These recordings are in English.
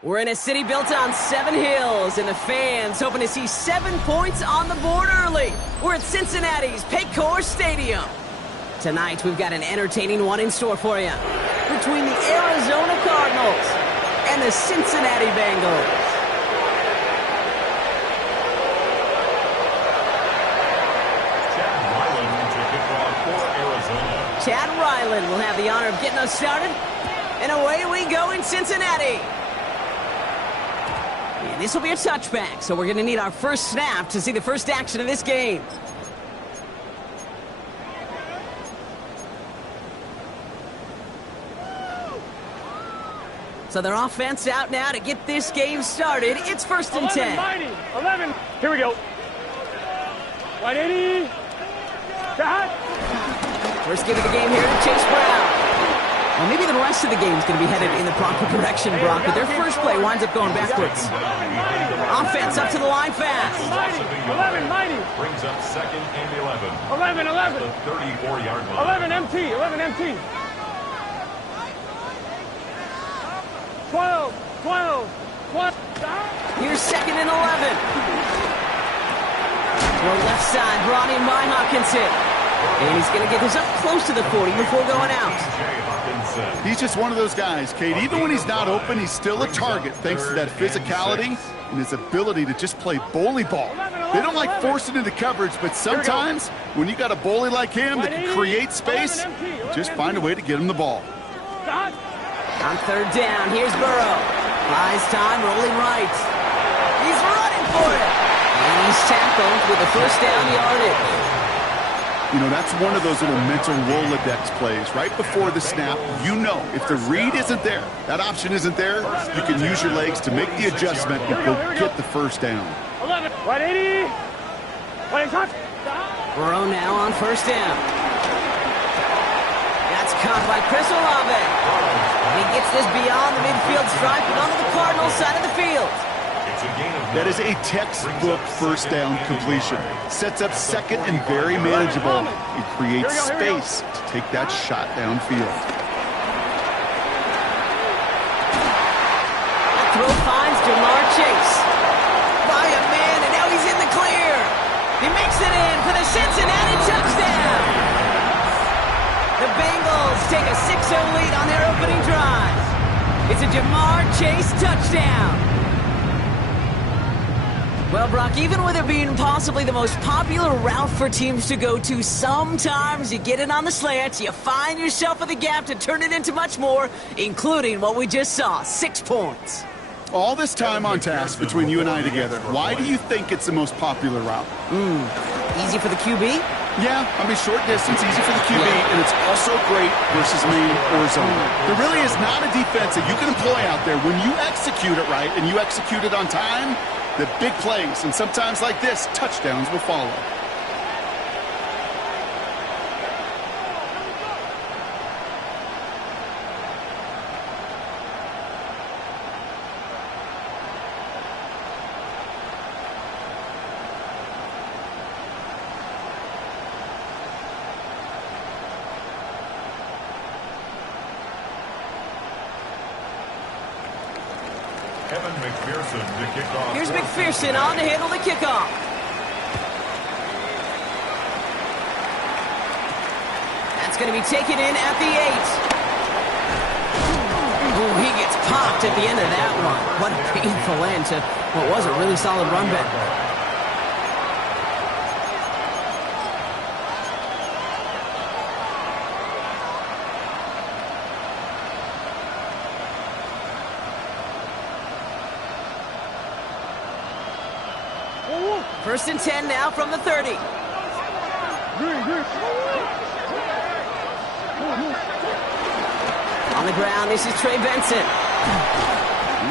We're in a city built on 7 hills, and the fans hoping to see 7 points on the board early. We're at Cincinnati's Paycor Stadium. Tonight, we've got an entertaining one in store for you. Between the Arizona Cardinals and the Cincinnati Bengals. Chad Ryland will have the honor of getting us started. And away we go in Cincinnati. And this will be a touchback, so we're going to need our first snap to see the first action of this game. So their offense out now to get this game started. It's 1st and 10. 11. Here we go. 180. First give of the game here to Chase Brown. Well, maybe the rest of the game is going to be headed in the proper direction, Brock, but their first play winds up going backwards. Offense up to the line fast. 11, mighty. Brings up 2nd and 11. 11. The 34-yard line. 11 MT. 11 MT. 12. Here's 2nd and 11. To the left side, Ronnie Hawkinson. And he's going to get this up close to the 40 before going out. He's just one of those guys, Kate. Even when he's not open, he's still a target thanks to that physicality and his ability to just play bully ball. They don't like forcing into coverage, but sometimes when you got a bully like him that can create space, just find a way to get him the ball. On 3rd down, here's Burrow. Buys time, rolling right. He's running for it. And he's tackled with the first down yardage. You know, that's one of those little mental Rolodex plays. Right before the snap, you know if the read isn't there, that option isn't there, you can use your legs to make the adjustment and go get the first down. 11. 180. Burrow now on 1st down. That's caught by Chris Olave. And he gets this beyond the midfield stripe and onto the Cardinals side of the field. That is a textbook first down completion. Sets up 2nd and very manageable. It creates space to take that shot downfield. That throw finds Jamar Chase. By a man, and now he's in the clear. He makes it in for the Cincinnati touchdown. The Bengals take a 6-0 lead on their opening drive. It's a Jamar Chase touchdown. Well, Brock, even with it being possibly the most popular route for teams to go to, sometimes you get it on the slants, you find yourself in the gap to turn it into much more, including what we just saw, 6 points. All this time on task between you and I together, why do you think it's the most popular route? Easy for the QB? Yeah, I mean, short distance, easy for the QB, and it's also great versus man or zone. There really is not a defense that you can employ out there when you execute it right and you execute it on time. The big plays, and sometimes like this, touchdowns will follow. Here's McPherson on to handle the kickoff. That's going to be taken in at the 8. Ooh, he gets popped at the end of that one. What a painful end to what was a really solid run back. First and 10 now from the 30. On the ground, this is Trey Benson.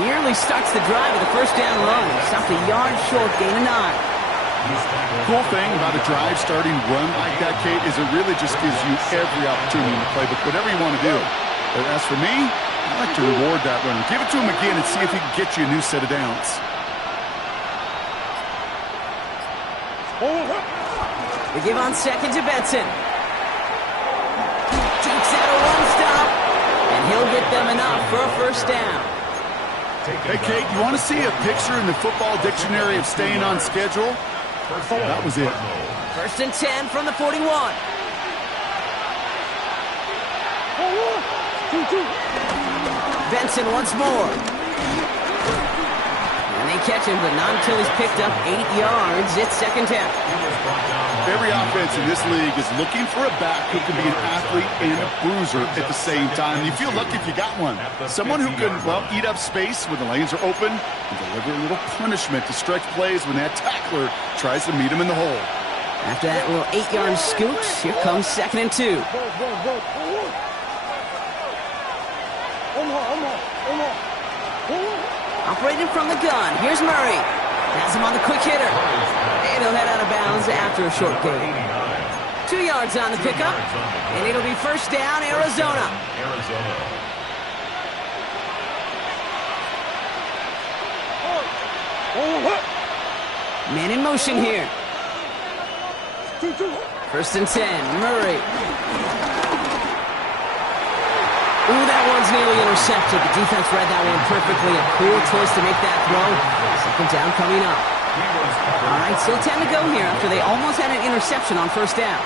Nearly starts the drive with a first down run. Stopped a yard short, gain of 9. Cool thing about a drive starting run like that, Kate, is it really just gives you every opportunity in the playbook, whatever you want to do. But as for me, I like to reward that runner. Give it to him again and see if he can get you a new set of downs. They give on 2nd to Benson. Takes out a 1-stop, and he'll get them enough for a first down. Hey, Kate, you want to see a picture in the football dictionary of staying on schedule? That was it. 1st and 10 from the 41. Benson once more. And they catch him, but not until he's picked up 8 yards. It's 2nd down. Every offense in this league is looking for a back who can be an athlete and a bruiser at the same time. You feel lucky if you got one. Someone who can, well, eat up space when the lanes are open and deliver a little punishment to stretch plays when that tackler tries to meet him in the hole. After that little 8-yard scoot, here comes 2nd and 2. Operating from the gun, here's Murray. Has him on the quick hitter. And he'll head out of bounds after a short gain. 2 yards on the pickup. And it'll be 1st down, Arizona. Man in motion here. 1st and 10, Murray. Ooh, that one's nearly intercepted. The defense read that one perfectly. A cool twist to make that throw. 2nd down coming up. All right, still 10 to go here after they almost had an interception on 1st down.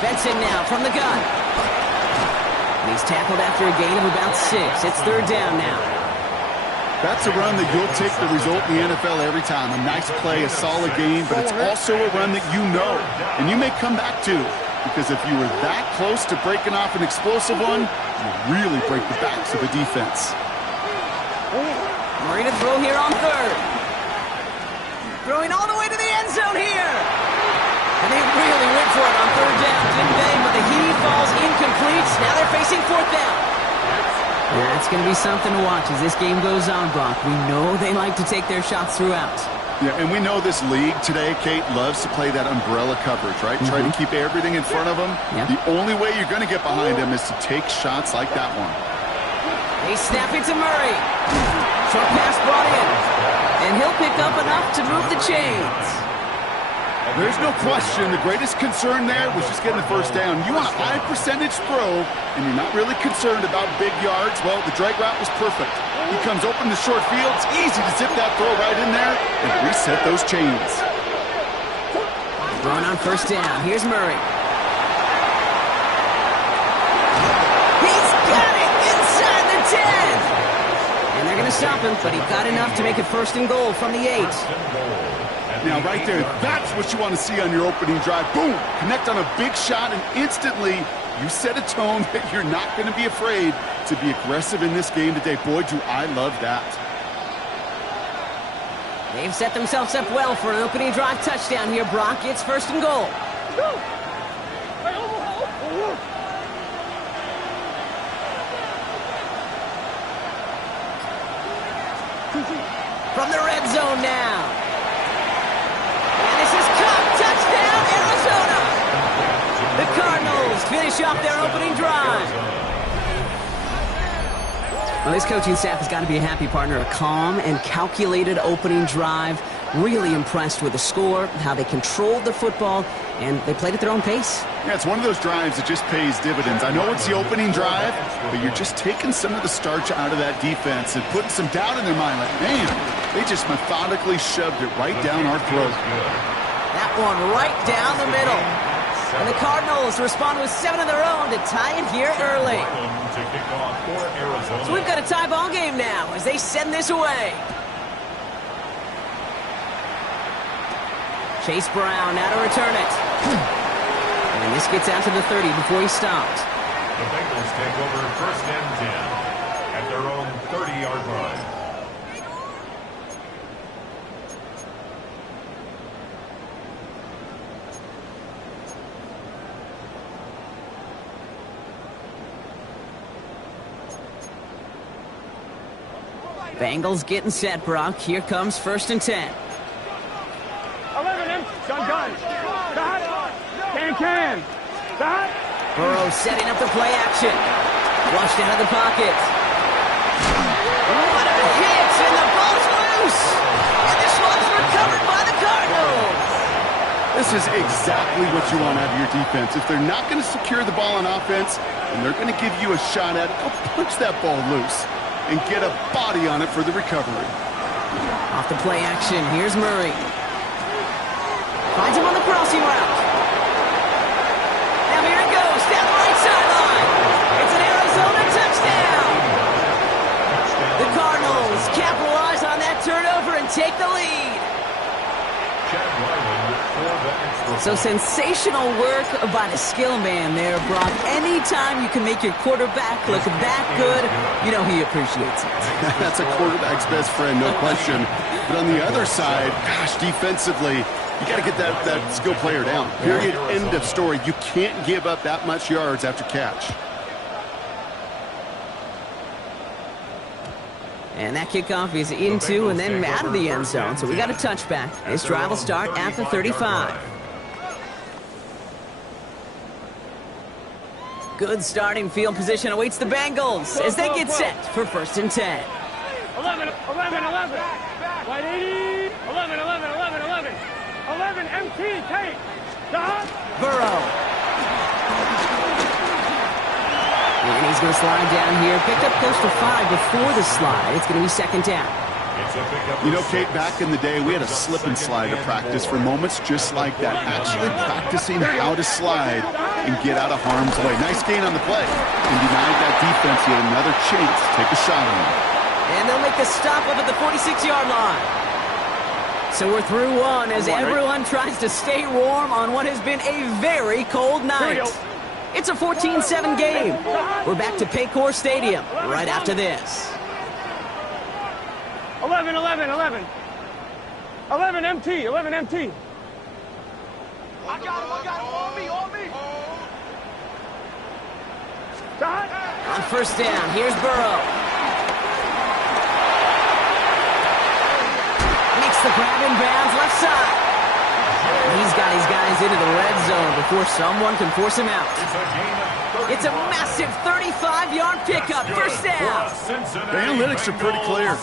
Benson now from the gun. And he's tackled after a gain of about 6. It's 3rd down now. That's a run that you'll take the result in the NFL every time. A nice play, a solid game, but it's also a run that you know, and you may come back to. Because if you were that close to breaking off an explosive one, you really break the backs of the defense. Murray to throw here on 3rd. Throwing all the way to the end zone here. And they really went for it on 3rd down, didn't they? But the heave falls incomplete. Now they're facing 4th down. That's going to be something to watch as this game goes on, Brock. We know they like to take their shots throughout. Yeah, and we know this league today, Kate, loves to play that umbrella coverage, right? Try to keep everything in front of them. Yep. The only way you're going to get behind them is to take shots like that one. They snap it to Murray. Short pass brought in. And he'll pick up enough to move the chains. There's no question the greatest concern there was just getting the 1st down. You want a high percentage throw, and you're not really concerned about big yards. Well, the drag route was perfect. He comes open the short field. It's easy to zip that throw right in there and reset those chains. Throwing on 1st down. Here's Murray. He's got it inside the 10. And they're going to stop him, but he got enough to make it 1st and goal from the 8. Now, right there, that's what you want to see on your opening drive. Boom! Connect on a big shot, and instantly you set a tone that you're not going to be afraid to be aggressive in this game today. Boy, do I love that. They've set themselves up well for an opening drive touchdown here, Brock. It's 1st and goal. From the red zone now. And this is caught. Touchdown, Arizona. The Cardinals finish off their opening drive. Well, this coaching staff has got to be a happy partner. A calm and calculated opening drive. Really impressed with the score, how they controlled the football, and they played at their own pace. Yeah, it's one of those drives that just pays dividends. I know it's the opening drive, but you're just taking some of the starch out of that defense and putting some doubt in their mind. Like, man, they just methodically shoved it right down our throat. That one right down the middle. And the Cardinals respond with 7 of their own to tie it here early. So we've got a tie ball game now as they send this away. Chase Brown now to return it. And this gets out to the 30 before he stopped. The Bengals take over 1st and 10 at their own 30-yard line. Bengals getting set, Brock. Here comes 1st and 10. 11 him. Gun. Stop. Can. Stop. Burrow setting up the play action. Flushed out of the pocket. What a hit, and the ball's loose. And this one's recovered by the Cardinals. This is exactly what you want out of your defense. If they're not going to secure the ball on offense and they're going to give you a shot at it, go punch that ball loose and get a body on it for the recovery. Off the play action, here's Murray. Finds him on the crossing route. Now here it goes, down the right sideline. It's an Arizona touchdown. The Cardinals capitalize on that turnover and take the lead. So sensational work by the skill man there, Brock. Anytime you can make your quarterback look that good, you know he appreciates it. That's a quarterback's best friend, no question. But on the other side, gosh, defensively, you got to get that skill player down. Period, end of story. You can't give up that much yards after catch. And that kickoff is into and then out of the end zone. So we got a touchback. This drive will start at the 35. Good starting field position awaits the Bengals as they get set for 1st and 10. 11, 11, 11. Right 80. 11, 11, 11, 11. 11, MT, take. Stop. Burrow. And he's going to slide down here. Picked up close to 5 before the slide. It's going to be 2nd down. You know, Kate, back in the day, we had a slip and slide to practice for moments just like that. Actually practicing how to slide and get out of harm's way. Nice gain on the play. And denied that defense yet another chance to take a shot on him. And they'll make the stop up at the 46-yard line. So we're through one as everyone tries to stay warm on what has been a very cold night. It's a 14-7 game. We're back to Paycor Stadium right after this. 11, 11, 11. 11 MT, 11 MT. I got him, on me. Stop. On 1st down, here's Burrow. Makes the grab in bounds left side. He's got his guys into the red zone before someone can force him out. It's a massive 35-yard pickup, 1st down. The analytics are pretty clear.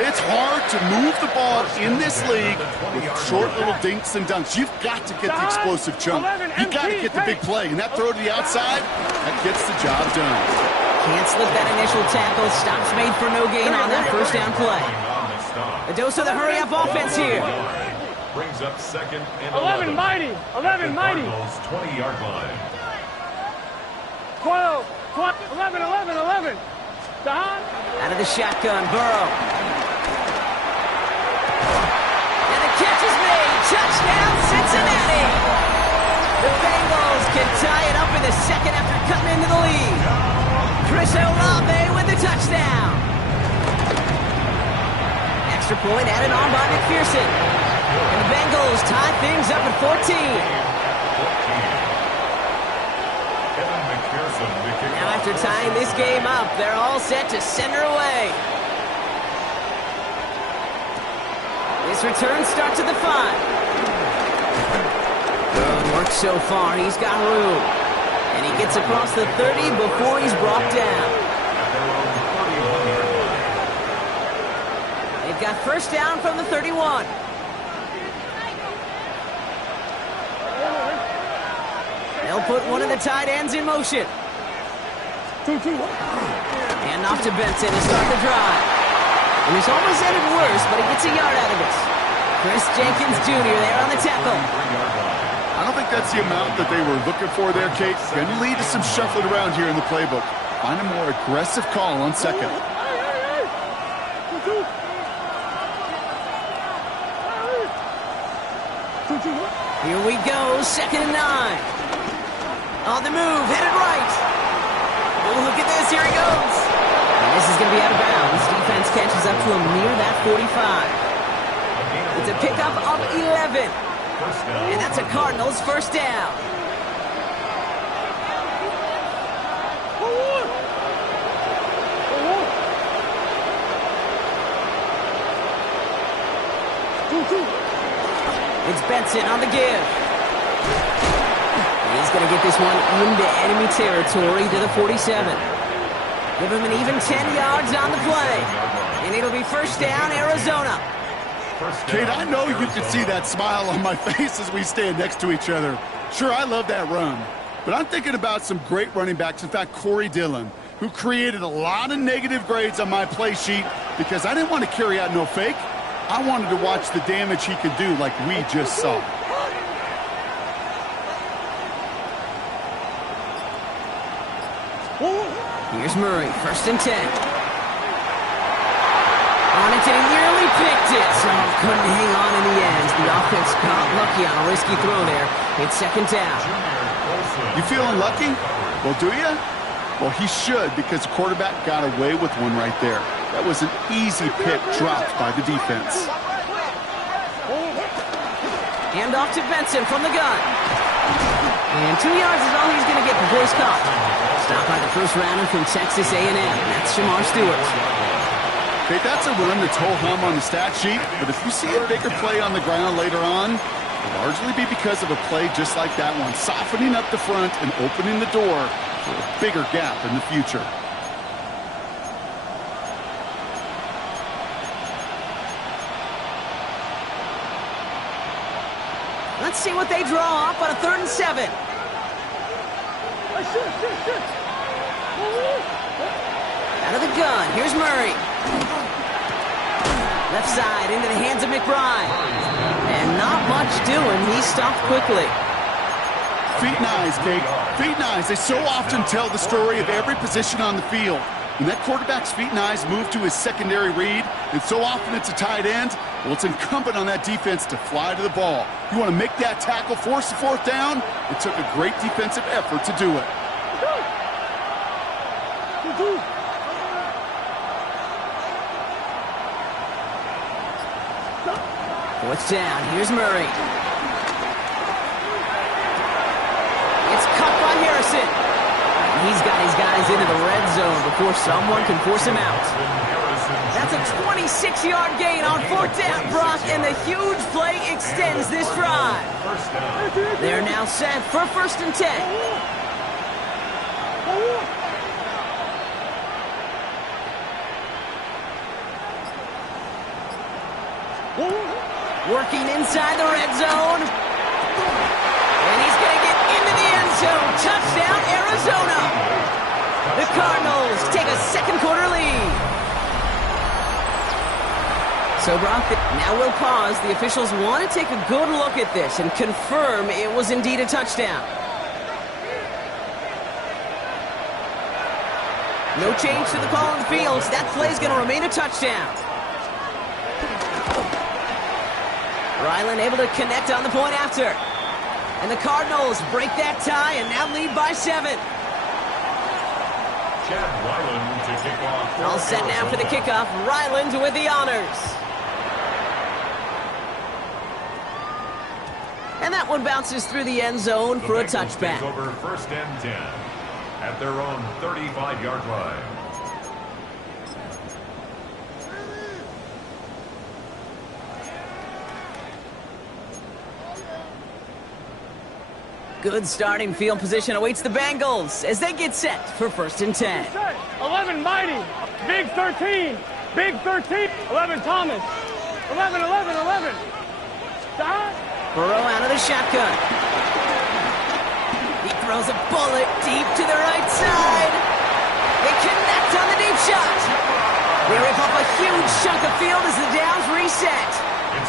It's hard to move the ball in this league with short little dinks and dunks. You've got to get the explosive chunk. You've got to get the big play. And that throw to the outside, that gets the job done. Can't slip that initial tackle. Stops made for no gain on that 1st down play. A dose of the hurry-up offense here. Brings up 2nd and 11 mighty. 11 mighty. 20-yard line. 12, 11, 11, 11. Stop. Out of the shotgun, Burrow. And the catch is made. Touchdown, Cincinnati. The Bengals can tie it up in the 2nd after cutting into the lead. Chris Olave with the touchdown. Extra point added on by McPherson. And the Bengals tie things up at 14. Now after tying this game up, they're all set to send her away. This return starts at the 5. Good work so far. He's got room. And he gets across the 30 before he's brought down. They've got 1st down from the 31. They'll put one of the tight ends in motion. And off to Benson to start the drive. And it's almost ended worse, but he gets a yard out of it. Chris Jenkins Jr. there on the tackle. I don't think that's the amount that they were looking for there, Kate. Going to lead to some shuffling around here in the playbook. Find a more aggressive call on 2nd. Here we go, 2nd and 9. On the move, headed right. Oh, look at this, here he goes. And this is going to be out of bounds. Defense catches up to him near that 45. It's a pickup of 11. And that's a Cardinals 1st down. It's Benson on the give. He's going to get this one into enemy territory to the 47. Give him an even 10 yards on the play. And it'll be 1st down, Arizona. Kate, I know you can see that smile on my face as we stand next to each other. Sure, I love that run. But I'm thinking about some great running backs. In fact, Corey Dillon, who created a lot of negative grades on my play sheet because I didn't want to carry out no fake. I wanted to watch the damage he could do like we just saw. Here's Murray, 1st and 10. On it, and he nearly picked it. So couldn't hang on in the end. The offense got lucky on a risky throw there. It's 2nd down. You feeling lucky? Well, do you? Well, he should, because the quarterback got away with one right there. That was an easy pick dropped by the defense. Hand off to Benson from the gun. And 2 yards is all he's going to get before he's caught. Stopped by the first rounder from Texas A&M. That's Jamar Stewart. Okay, that's a run that's ho-hum on the stat sheet, but if you see a bigger play on the ground later on, it'll largely be because of a play just like that one, softening up the front and opening the door for a bigger gap in the future. Let's see what they draw up on a 3rd and 7. Out of the gun, here's Murray. Left side into the hands of McBride. And not much doing. He stopped quickly. Feet and eyes, Kate. Feet and eyes. They so often tell the story of every position on the field. When that quarterback's feet and eyes move to his secondary read, and so often it's a tight end, well, it's incumbent on that defense to fly to the ball. You want to make that tackle, force the 4th down? It took a great defensive effort to do it. 4th down. Here's Murray. It's cut by Harrison. He's got his guys into the red zone before someone can force him out. That's a 26-yard gain on 4th down, Brock, and the huge play extends this drive. They're now set for 1st and 10. Working inside the red zone. And he's going to get into the end zone. Touchdown, Arizona. The Cardinals take a 2nd quarter lead. So, Brock, now we'll pause. The officials want to take a good look at this and confirm it was indeed a touchdown. No change to the call on the field. That play is going to remain a touchdown. Ryland able to connect on the point after. And the Cardinals break that tie and now lead by 7. Chad Ryland to kick off. All set now for the kickoff. Ryland with the honors. And that one bounces through the end zone for a touchback. Over 1st and 10 at their own 35-yard line. Good starting field position awaits the Bengals as they get set for 1st and 10. 11 Mighty. Big 13. Big 13. 11 Thomas. 11. Stop. Burrow out of the shotgun. He throws a bullet deep to the right side. They connect on the deep shot. They rip up a huge chunk of field as the downs reset.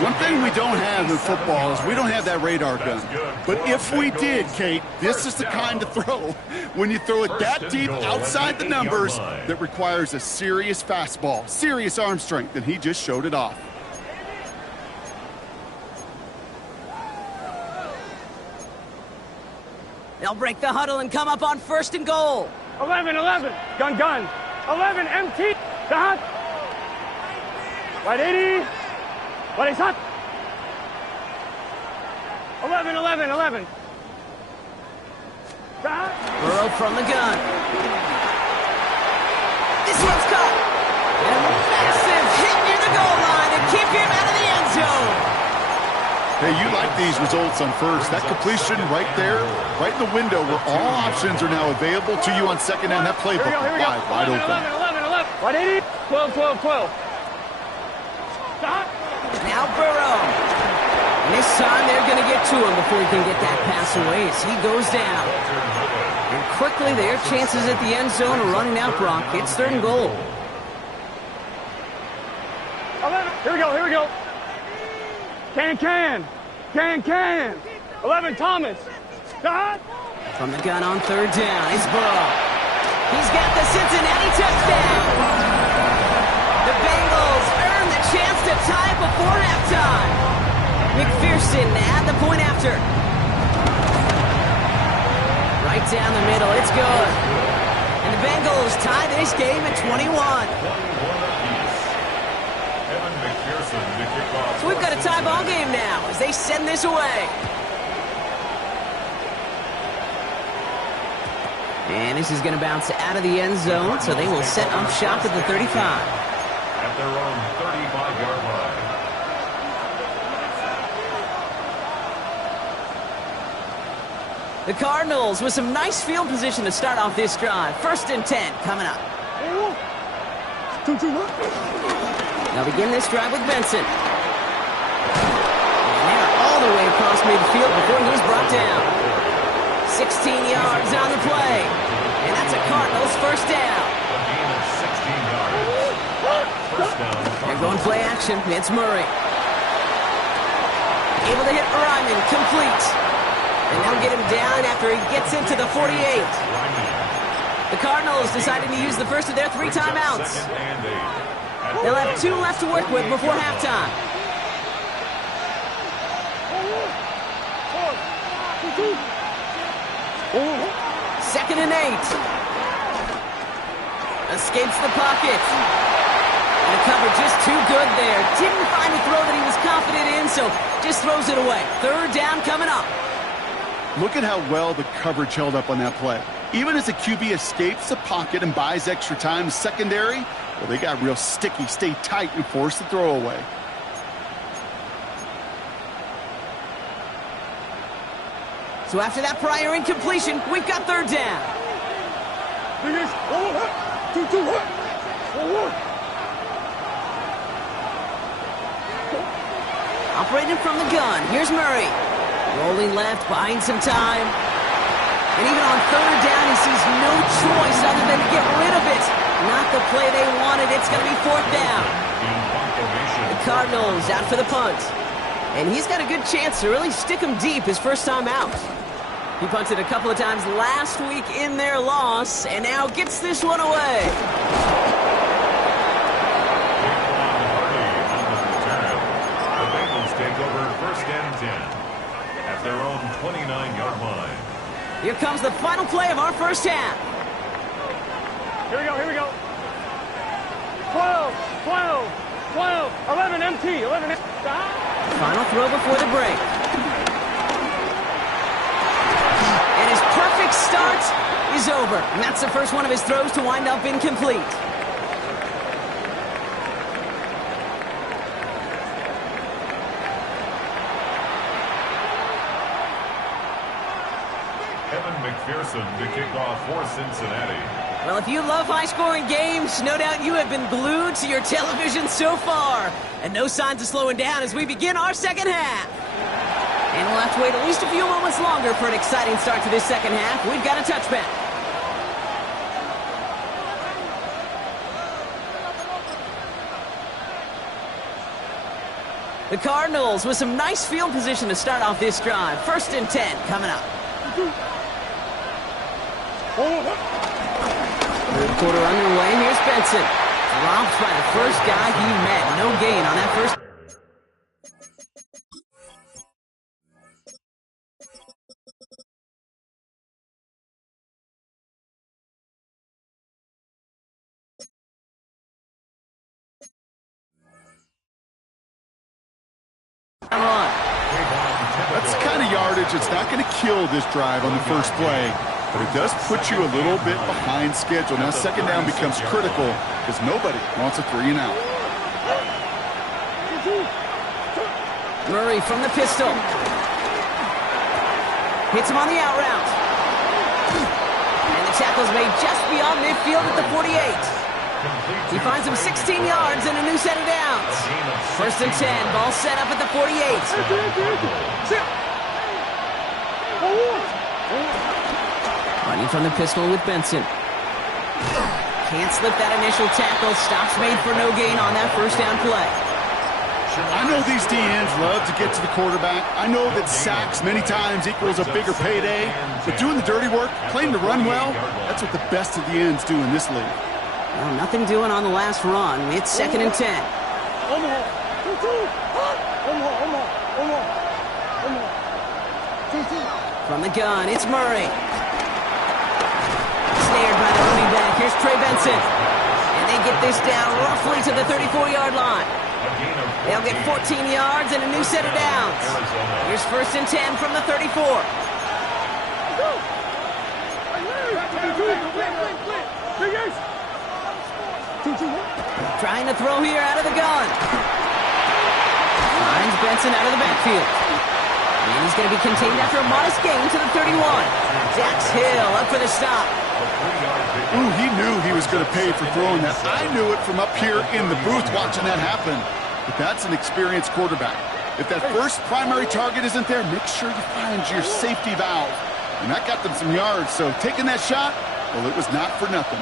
One thing we don't have in football is we don't have that radar gun. But if we did, Kate, this is the kind of throw, when you throw it that deep outside the numbers, that requires a serious fastball, serious arm strength, and he just showed it off. They'll break the huddle and come up on 1st and goal. 11. Gun. 11 empty. Dot. Right 80. But he's hot. 11. Dot. Burrow from the gun. This one's caught. And a massive hit near the goal line to keep him out of the end zone. Hey, you like these results on 1st. That completion right there, right in the window where all options are now available to you on 2nd and that playbook wide open. 11. 180. 12. Stop. Now Burrow. And this time they're going to get to him before he can get that pass away as he goes down. And quickly their chances at the end zone are running out, Brock. It's 3rd and goal. Here we go, here we go. Can. 11, Thomas. God. From the gun on 3rd down, it's Burrow. He's got the Cincinnati touchdown. The Bengals earn the chance to tie it before halftime. McPherson at the point after. Right down the middle, it's good. And the Bengals tie this game at 21. So we've got a tie ball game now as they send this away. And this is going to bounce out of the end zone, so they will set up shop at the 35. At their own 35-yard line. The Cardinals with some nice field position to start off this drive. 1st and 10 coming up. They'll begin this drive with Benson. And they're all the way across midfield before he's brought down. 16 yards on the play. And that's a Cardinals 1st down. A gain of 16 yards. 1st down. They're going play action. It's Murray. Able to hit Ryman, complete. And they'll get him down after he gets into the 48. The Cardinals deciding to use the first of their 3 timeouts. They'll have 2 left to work with before halftime. Second and 8. Escapes the pocket. And the cover just too good there. Didn't find a throw that he was confident in, so just throws it away. 3rd down coming up. Look at how well the coverage held up on that play. Even as the QB escapes the pocket and buys extra time, secondary, well, they got real sticky, stay tight, and force the throw away. So after that prior incompletion, we've got 3rd down. Operating from the gun, here's Murray. Rolling left, buying some time. And even on 3rd down, he sees no choice other than to get rid of it. Not the play they wanted. It's going to be 4th down. The Cardinals out for the punt. And he's got a good chance to really stick him deep his first time out. He punted a couple of times last week in their loss, and now gets this one away. The Bengals take over 1st and 10 at their own 29-yard line. Here comes the final play of our first half. Here we go. 12, 11 MT, 11 MT. Final throw before the break. And his perfect start is over. And that's the first one of his throws to wind up incomplete. McPherson to kick off for Cincinnati. Well, if you love high-scoring games, no doubt you have been glued to your television so far. And no signs of slowing down as we begin our second half. And we'll have to wait at least a few moments longer for an exciting start to this second half. We've got a touchback. The Cardinals with some nice field position to start off this drive. 1st and 10 coming up. 3rd quarter underway. Here's Benson. Dropped by the first guy he met. No gain on that first. That's the kind of yardage that's not going to kill this drive on the first play, but it does put you a little bit behind schedule. Now 2nd down becomes critical because nobody wants a 3 and out. Murray from the pistol. Hits him on the out route. And the tackle's made just beyond midfield at the 48. He finds him 16 yards and a new set of downs. First and 10. Ball set up at the 48. Running from the pistol with Benson. Can't slip that initial tackle. Stops made for no gain on that first down play. I know these DNs love to get to the quarterback. I know that sacks many times equals a bigger payday. But doing the dirty work, playing to run well, that's what the best of the ends do in this league. Well, nothing doing on the last run. It's second and 10. From the gun, it's Murray. Snared by the running back. Here's Trey Benson. And they get this down roughly to the 34-yard line. They'll get 14 yards and a new set of downs. Here's first and 10 from the 34. Trying to throw here out of the gun. Finds Benson out of the backfield. And he's going to be contained after a modest gain to the 31. Dax Hill up for the stop. Ooh, he knew he was going to pay for throwing that. I knew it from up here in the booth watching that happen. But that's an experienced quarterback. If that first primary target isn't there, make sure you find your safety valve. And that got them some yards, so taking that shot, well, it was not for nothing.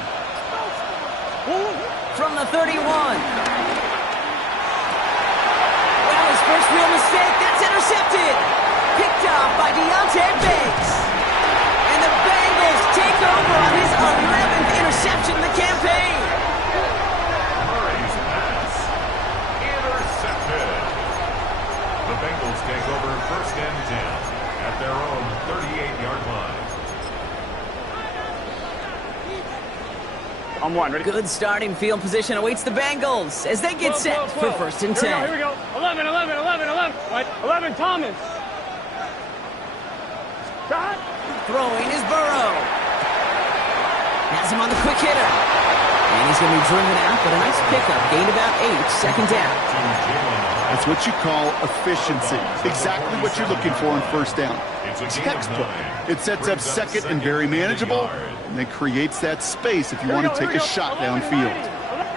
From the 31. Well, his first real mistake, that's intercepted. Picked off by Deontay Banks. And the Bengals take over on his 11th interception of the campaign. The Bengals take over first and 10 at their own 38-yard line. On one, ready? Good starting field position awaits the Bengals as they get set for first and 10. Here we go. 11. 11, Thomas. Shot. Throwing is Burrow. Has him on the quick hitter. And he's going to be driven out, but a nice pickup. Gained about 8, second down. That's what you call efficiency. Exactly what you're looking for on first down. Textbook. It sets up second and very manageable, and then creates that space if you want to take a shot downfield.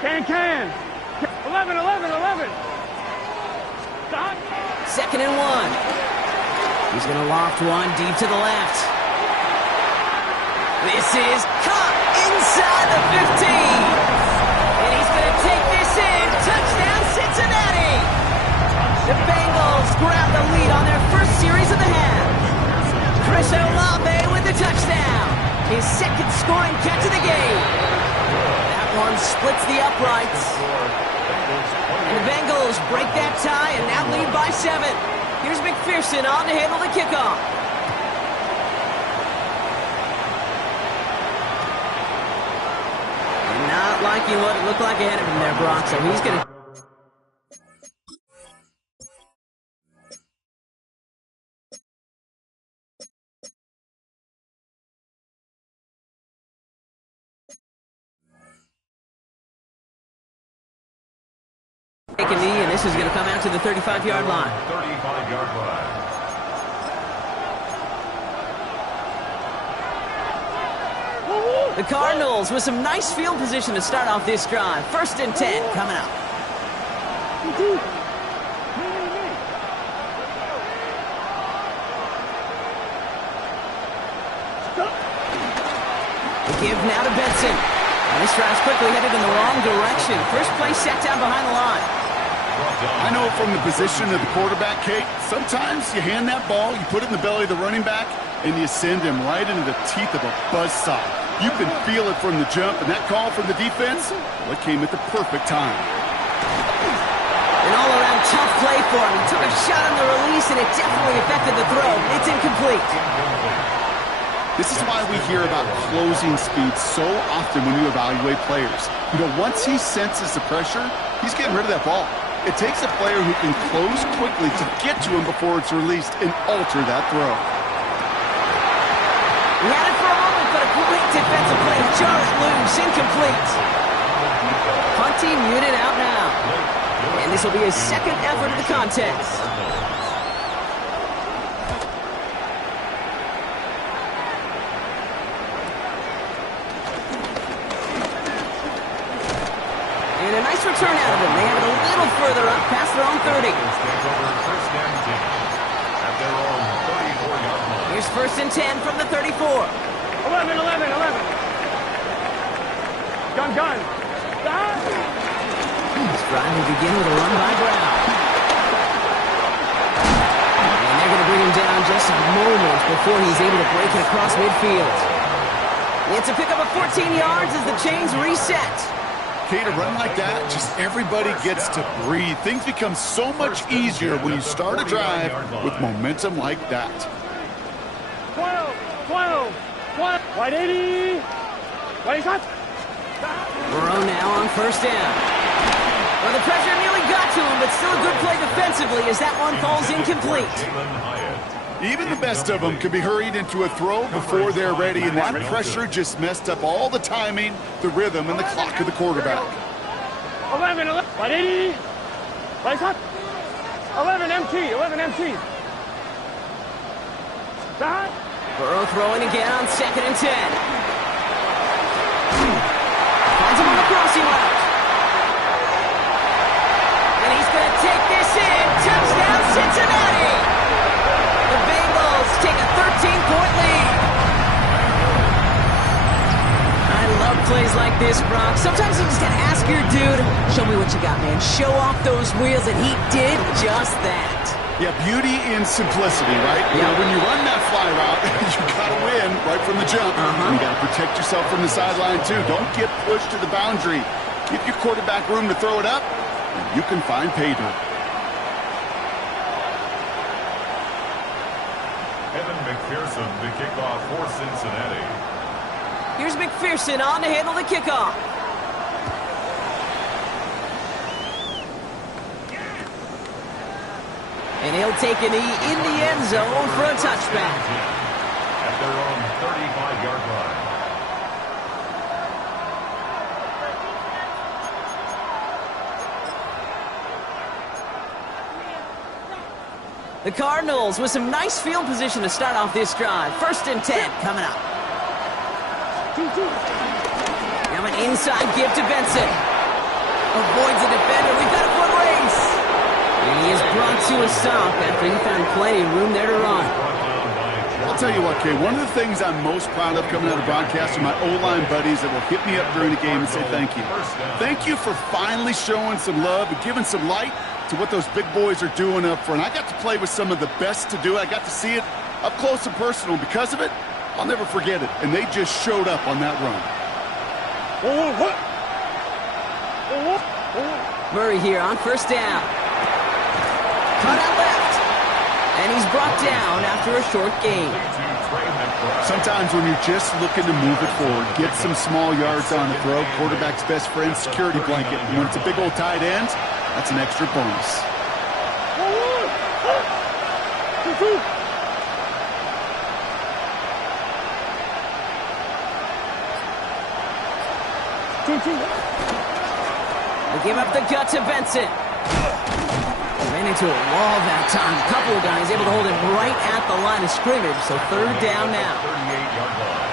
Can. 11. Stop. Second and 1. He's going to loft one deep to the left. This is caught inside the 15. And he's going to take this in. Touchdown, Cincinnati. The Bengals grab the lead on their first series of the half. Chris Olave with the touchdown. His second scoring catch of the game. That one splits the uprights. And the Bengals break that tie and now lead by 7. Here's McPherson on to handle the kickoff. And not liking what it looked like ahead of him there, Brock, so he's going to... Take a knee, and this is going to come out to the 35-yard line. 35-yard line. The Cardinals with some nice field position to start off this drive. First and 10 coming up. The give now to Benson. And this drive's quickly headed in the wrong direction. First play set down behind the line. I know from the position of the quarterback, Kate, sometimes you hand that ball, you put it in the belly of the running back, and you send him right into the teeth of a buzzsaw. You can feel it from the jump, and that call from the defense, well, it came at the perfect time. An all-around tough play for him. He took a shot on the release, and it definitely affected the throw. It's incomplete. This is why we hear about closing speed so often when you evaluate players. You know, once he senses the pressure, he's getting rid of that ball. It takes a player who can close quickly to get to him before it's released and alter that throw. He had it for a moment, but a great defensive play. Jar it loose, incomplete. Punty muted out now. And this will be his second effort of the contest. And a nice return out of him. They have it a little further up past their own 30. Bengals take over first and 10 at their own 34-yard line. Here's first and 10 from the 34. 11, 11, 11. Gun. This drive will begin with a run by Brown. And they're going to bring him down just a moment before he's able to break it across midfield. It's a pickup of 14 yards as the chains reset. Okay, to run like that, just everybody gets to breathe. Things become so much easier when you start a drive with momentum like that. 12. Wide 80. Wide shot. Burrow now on first down. Well, the pressure nearly got to him, but still a good play defensively as that one falls incomplete. Even the best of them can be hurried into a throw before they're ready, and that pressure just messed up all the timing, the rhythm, and the clock of the quarterback. 11, 180. Right shot. 11 MT. Stop. Burrow throwing again on second and 10. Finds him on the crossing route. And he's going to take this in. Touchdown, Cincinnati. The Bengals take a 13-point lead. I love plays like this, Brock. Sometimes you just got to ask your dude, show me what you got, man. Show off those wheels, and he did just that. Yeah, beauty in simplicity, right? You know, when you run that fly route, you got to win right from the jump. You got to protect yourself from the sideline, too. Don't get pushed to the boundary. Give your quarterback room to throw it up, and you can find pay dirt. Evan McPherson, the kickoff for Cincinnati. Here's McPherson on to handle the kickoff. And he'll take a knee in the end zone for a touchback. At their own 35-yard line. The Cardinals with some nice field position to start off this drive. First and 10 coming up. Now an inside give to Benson. Avoids a defender. We've got a foot race. And he is brought to a stop after he found plenty of room there to run. I'll tell you what, Kay, one of the things I'm most proud of coming out of broadcast are my O-line buddies that will hit me up during the game and say thank you. Thank you for finally showing some love and giving some light to what those big boys are doing up front. I got to play with some of the best to do it. I got to see it up close and personal. Because of it, I'll never forget it. And they just showed up on that run. Murray here on first down. Cut out left. And he's brought down after a short gain. Sometimes when you're just looking to move it forward, get some small yards on the throw, quarterback's best friend, security blanket. And when it's a big old tight end, that's an extra bonus. They give up the gut to Benson. Ran into a wall that time. A couple of guys able to hold him right at the line of scrimmage. So third down now. 38-yard line.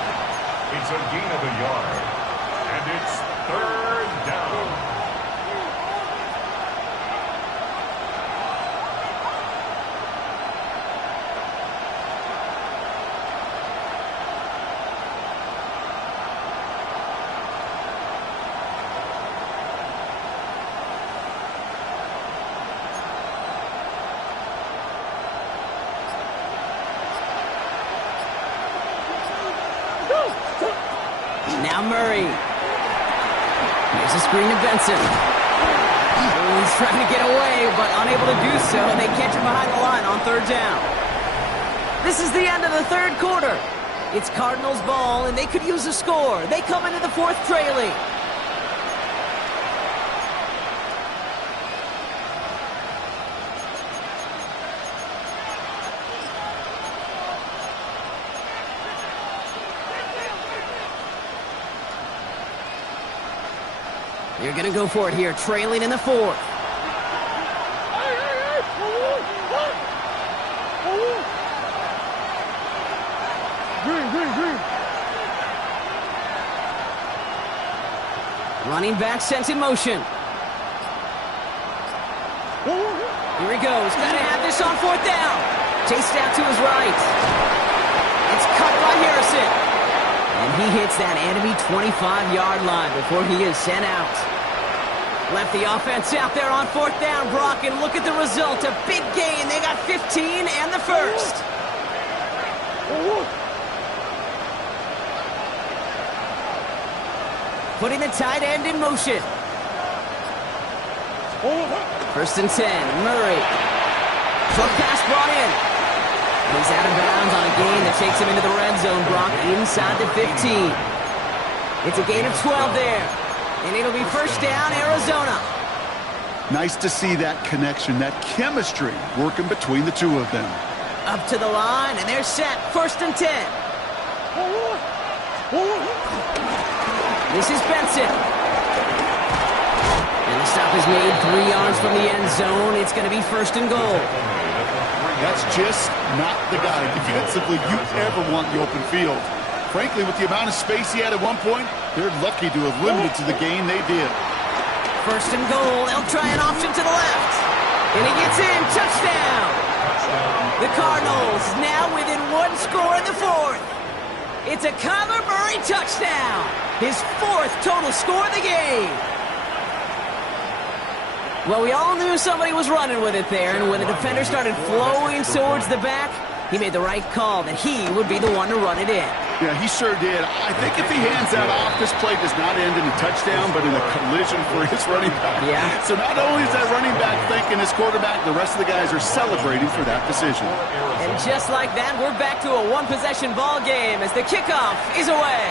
It's a gain of a yard. And it's third down. Now Murray. Here's a screen to Benson. Oh, he's trying to get away, but unable to do so. And they catch him behind the line on third down. This is the end of the third quarter. It's Cardinals ball, and they could use a score. They come into the fourth trailing. They're going to go for it here, trailing in the fourth. Green. Running back sent in motion. Here he goes. Got to have this on 4th down. Chased out to his right. It's cut by Harrison. And he hits that enemy 25-yard line before he is sent out. Left the offense out there on 4th down, Brock, and look at the result. A big gain. They got 15 and the first. Putting the tight end in motion. 1st and 10. Murray. Short pass brought in. He's out of bounds on a gain that takes him into the red zone, Brock, inside the 15. It's a gain of 12 there. And it'll be 1st down, Arizona. Nice to see that connection, that chemistry working between the two of them. Up to the line, and they're set. 1st and 10. This is Benson. And the stop is made 3 yards from the end zone. It's going to be 1st and goal. That's just not the guy defensively you ever want in the open field. Frankly, with the amount of space he had at one point, they're lucky to have limited to the gain they did. 1st and goal. They'll try an option to the left. And he gets in. Touchdown. The Cardinals now within 1 score in the 4th. It's a Kyler Murray touchdown. His 4th total score of the game. Well, we all knew somebody was running with it there, and when the defender started flowing towards the back, he made the right call that he would be the one to run it in. Yeah, he sure did. I think if he hands that off, this play does not end in a touchdown, but in a collision for his running back. Yeah. So not only is that running back thinking his quarterback, the rest of the guys are celebrating for that decision. And just like that, we're back to a one-possession ball game as the kickoff is away.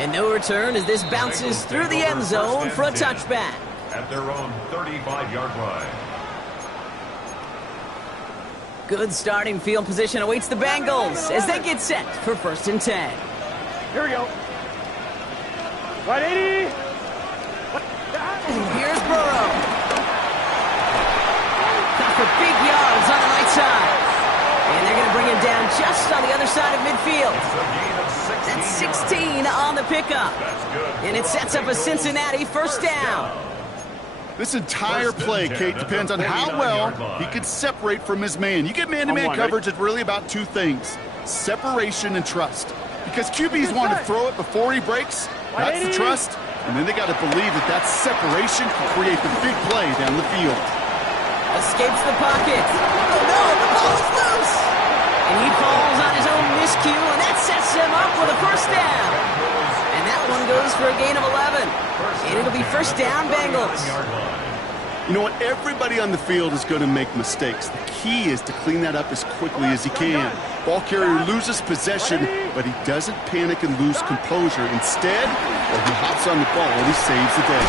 And no return as this bounces through the end zone for a touchback. At their own 35-yard line. Good starting field position awaits the Bengals as they get set for 1st and 10. Here we go. Right 80. Here's Burrow. Got for big yards on the right side. And they're going to bring him down just on the other side of midfield. That's 16 on the pickup. And it sets up a Cincinnati 1st down. This entire play, Kate, depends on how well he can separate from his man. You get man-to-man coverage, it's really about 2 things, separation and trust. Because QBs want to throw it before he breaks, that's the trust, and then they got to believe that that separation can create the big play down the field. Escapes the pocket. Oh no, the ball is loose. And he falls on his own miscue, and that sets him up with a 1st down. And that one goes for a gain of 11. And it'll be 1st down, Bengals. You know what? Everybody on the field is going to make mistakes. The key is to clean that up as quickly as he can. Ball carrier loses possession, but he doesn't panic and lose composure. Instead, he hops on the ball and he saves the day.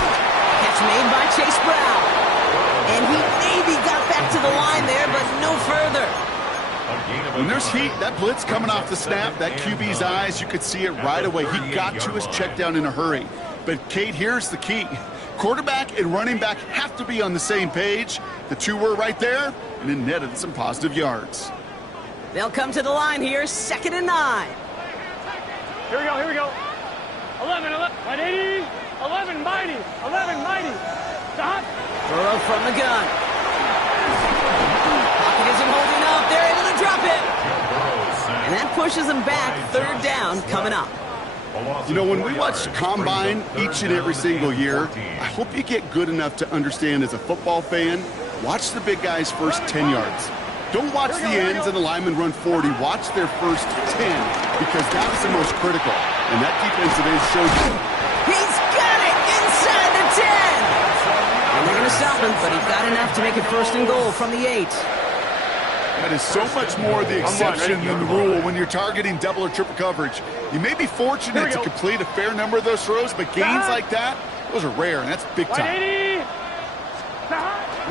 Catch made by Chase Brown. And he maybe got back to the line there, but no further. When there's heat, that blitz coming off the snap, that QB's eyes, you could see it right away. He got to his check down in a hurry. But, Kate, here's the key. Quarterback and running back have to be on the same page. The two were right there, and it netted some positive yards. They'll come to the line here, 2nd and 9. Here we go, here we go. 11, 180, 11, mighty, 11, mighty. Stop. Burrow from the gun. Pocket isn't holding up. They're able to drop it. And that pushes them back. 3rd down coming up. You know, when we watch Combine each and every single year, I hope you get good enough to understand as a football fan, watch the big guys' first 10 yards. Don't watch the ends and the linemen run 40. Watch their first 10, because that is the most critical. And that defensive end shows you. He's got it inside the 10. And they're going to stop him, but he got enough to make it 1st and goal from the 8. That is so much more the exception than the rule when you're targeting double or triple coverage. You may be fortunate to complete a fair number of those throws, but gains like that, those are rare, and that's big time.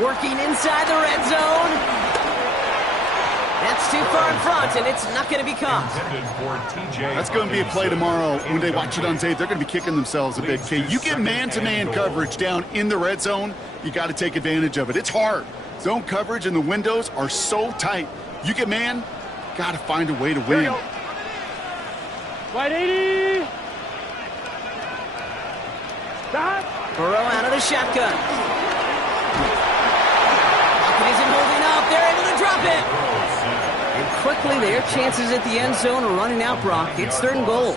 Working inside the red zone. That's too far in front, and it's not going to be caught. That's going to be a play tomorrow. When they watch it on tape, they're going to be kicking themselves a bit. Okay, you get man-to-man coverage down in the red zone, you got to take advantage of it. It's hard. Zone coverage and the windows are so tight. You get man, got to find a way to win. Right 80. Stop. Burrow out of the shotgun. correctly, their chances at the end zone are running out, Brock. It's 3rd and goal.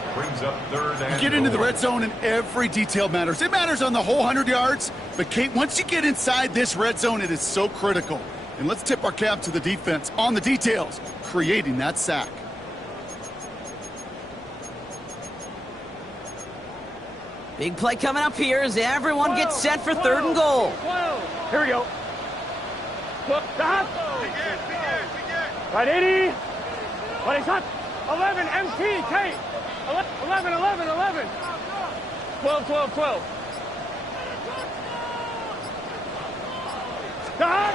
You get into the red zone and every detail matters. It matters on the whole 100 yards. But, Kate, once you get inside this red zone, it is so critical. And let's tip our cap to the defense on the details, creating that sack. Big play coming up here as everyone gets set for 3rd and goal. Here we go. Stop. Right, 80. Right, shot. 11, MT, Kate. 11, 11, 11. 12, 12, 12. Stop.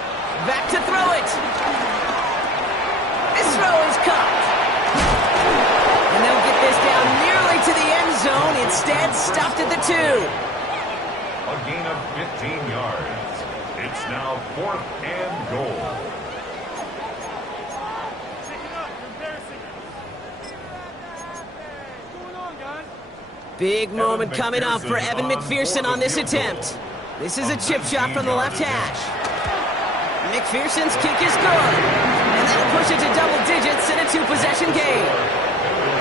Back to throw it. This throw is caught. And they'll get this down nearly to the end zone. Instead, stopped at the 2. A gain of 15 yards. It's now 4th and goal. Big moment coming up for Evan McPherson on this attempt. This is a chip shot from the left hash. McPherson's kick is good. And that'll push it to double digits in a 2-possession game.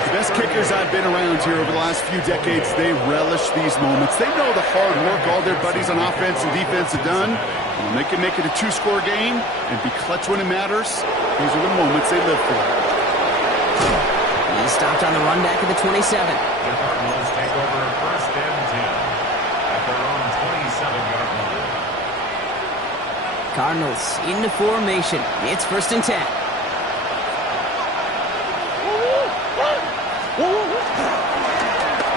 The best kickers I've been around here over the last few decades, they relish these moments. They know the hard work all their buddies on offense and defense have done. And they can make it a 2-score game and be clutch when it matters. These are the moments they live for. He stopped on the run back at the 27. The Cardinals take over 1st and 10 at their own 27-yard line. Cardinals into formation. It's 1st and 10.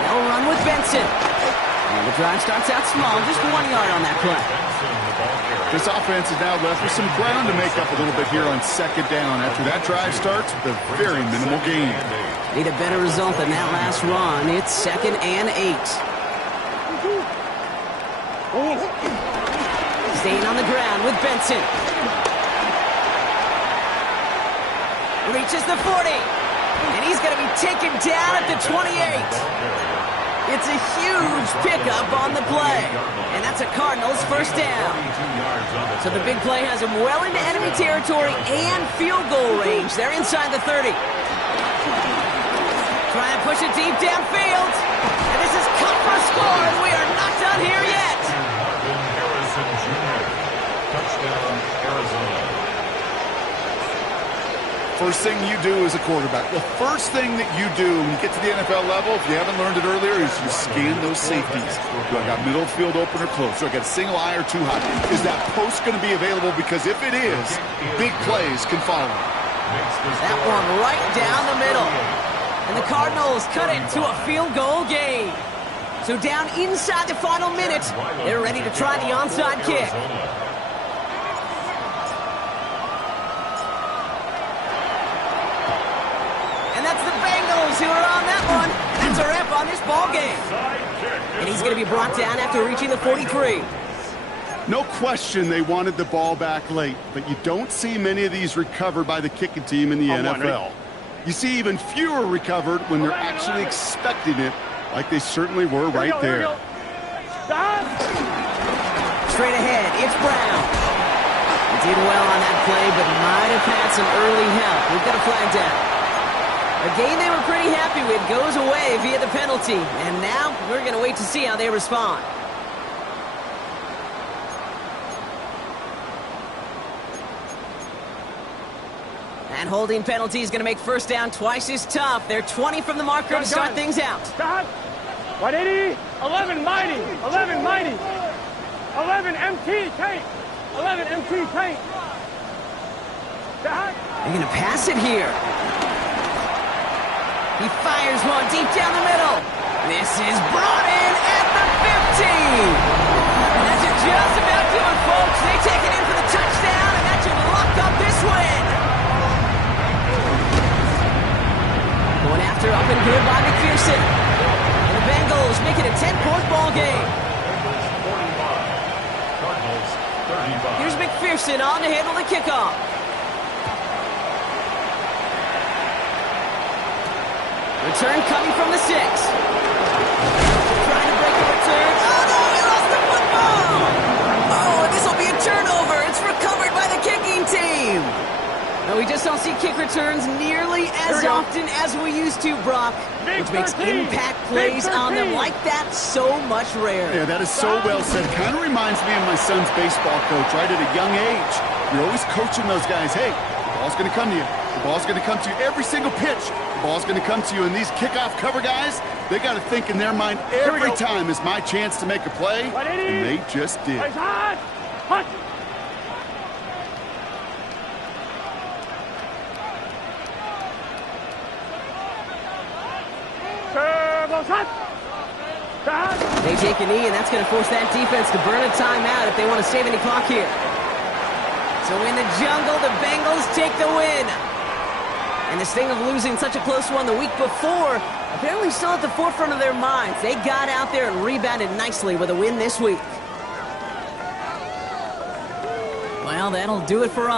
They'll run with Benson. And the drive starts out small, just 1 yard on that play. This offense is now left with some ground to make up a little bit here on 2nd down. After that drive starts with a very minimal gain. Need a better result than that last run. It's 2nd and 8. Staying on the ground with Benson. Reaches the 40. And he's going to be taken down at the 28. It's a huge pickup on the play. And that's a Cardinals 1st down. So the big play has him well into enemy territory and field goal range. They're inside the 30. Trying to push it deep downfield. And this is cut for a score, and we are not done here yet. Harrison Jr. Touchdown, Arizona. First thing you do as a quarterback, the first thing that you do when you get to the NFL level, if you haven't learned it earlier, is you scan those safeties. Do I got middle field open or close? Do I got single eye or too high? Is that post going to be available? Because if it is, big plays can follow. That one right down the middle. And the Cardinals cut it to a field goal game. So down inside the final minute, they're ready to try the onside kick. And that's the Bengals who are on that one. And that's a wrap on this ball game. And he's going to be brought down after reaching the 43. No question they wanted the ball back late, but you don't see many of these recovered by the kicking team in the NFL. You see even fewer recovered when they're actually expecting it, like they certainly were right there. Straight ahead, it's Brown. He did well on that play, but might have had some early help. We've got a flag down. A game they were pretty happy with goes away via the penalty, and now we're going to wait to see how they respond. And holding penalty is going to make 1st down twice as tough. They're 20 from the marker to start things out. Stop. 180. 11 mighty. 11 mighty. 11 MT Kate. 11 MT Kate. Stop. They're going to pass it here. He fires one deep down the middle. This is brought in at the 15. That's just about do it, folks. They take it in for the touchdown, and that should lock up this win. Going after up and good by McPherson. And the Bengals make it a 10-point ball game. Cardinals 35. Here's McPherson on to handle the kickoff. Return coming from the 6. Trying to break the return. Oh, no, he lost the football. Oh, and this will be a turnover. It's recovered by the kicking team. No, he just don't see kick returns nearly as often as we used to, Brock, which makes impact plays on them like that so much rarer. Yeah, that is so well said. Kind of reminds me of my son's baseball coach, right? At a young age, you're always coaching those guys. Hey, the ball's going to come to you. The ball's going to come to you every single pitch. The ball's going to come to you. And these kickoff cover guys, they got to think in their mind every time is my chance to make a play, and they just did. They take a knee, and that's going to force that defense to burn a timeout if they want to save any clock here. So in the jungle, the Bengals take the win. And this thing of losing such a close one the week before, apparently still at the forefront of their minds. They got out there and rebounded nicely with a win this week. Well, that'll do it for us.